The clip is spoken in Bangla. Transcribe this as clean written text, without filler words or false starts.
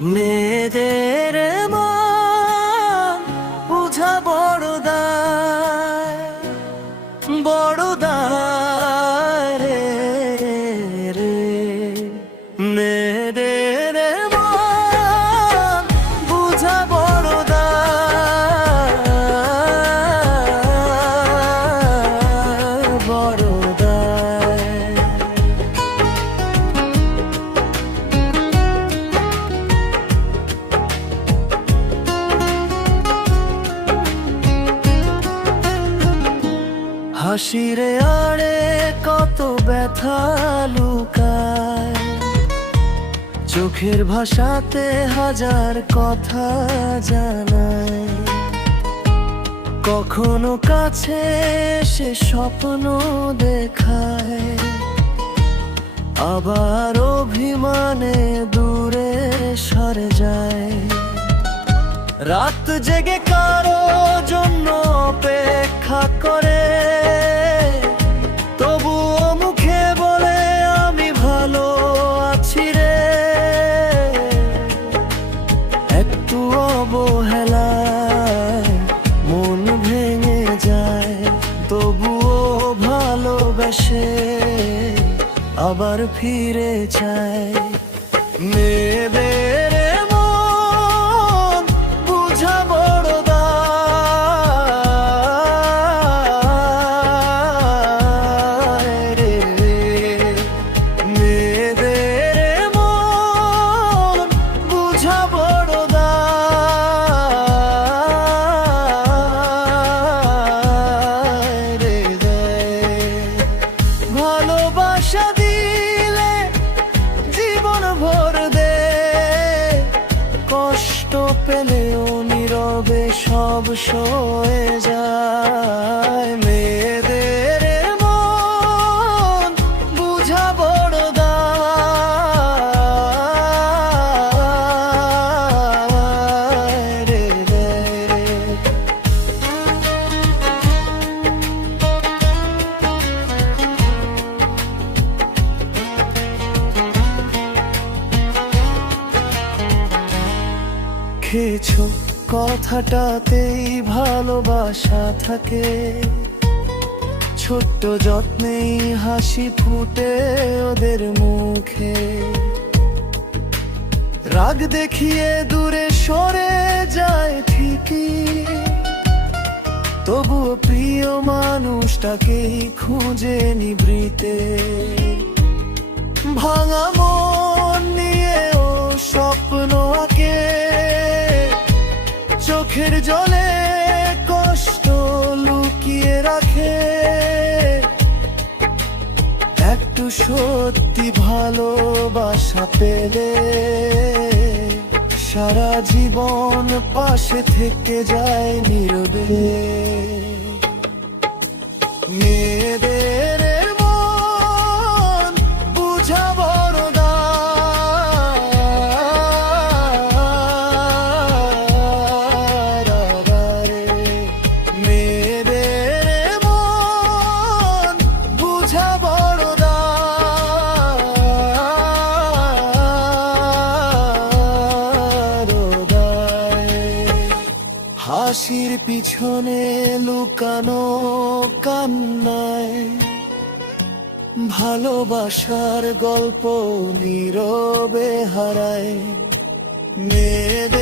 মেয়েদের মন বুঝা বড় দায়, বড় দায় রে রে। মেয়েদের মন বুঝা বড় দায়, বড় দায়। হাসিরে আড়ে কত ব্যথা লুকায়, চোখের ভাষাতে হাজার কথা জানায়। কখনো কাছে সে স্বপ্ন দেখায়, আবার অভিমানে দূরে সরে যায়। রাত জেগে কারো জন্য অপেক্ষা করে, তবুও মুখে বলে আমি ভালো আছি রে। একটু অবহেলায় মন ভেঙে যায়, তবুও ভালোবেসে আবার ফিরে যায়। মেয়েদের মন বুঝা বড় দায় রে। মেয়েদের মন বুঝা বড় দায় রে। ভালোবাসা দিলে জীবন ভর দে, কষ্ট পেলেও নীরবে সব সয়ে যায়। মেয়েদের মন বুঝা বড় দায় রে রে। খেয়েছো কথাটাতেই ভালোবাসা থাকে, ছোট্ট যত্নেই হাসি ফুটে ওদের মুখে। রাগ দেখিয়ে দূরে সরে যায় ঠিকই, তবুও প্রিয় মানুষটাকেই খুঁজে নিভৃতে। ভাঙা মন নিয়েও স্বপ্ন আঁকে, চোখের জলে কষ্ট লুকিয়ে রাখে। একটু সত্যি ভালোবাসা পেলে সারা জীবন পাশে থেকে যায় নীরবে। মেয়েদের মন বুঝা বড় দায় রে। মেয়েদের মন বুঝা বড় দায়। হাসির পিছনে লুকানো কান্নায়, ভালোবাসার গল্প নীরবে হারায়। মেয়েদের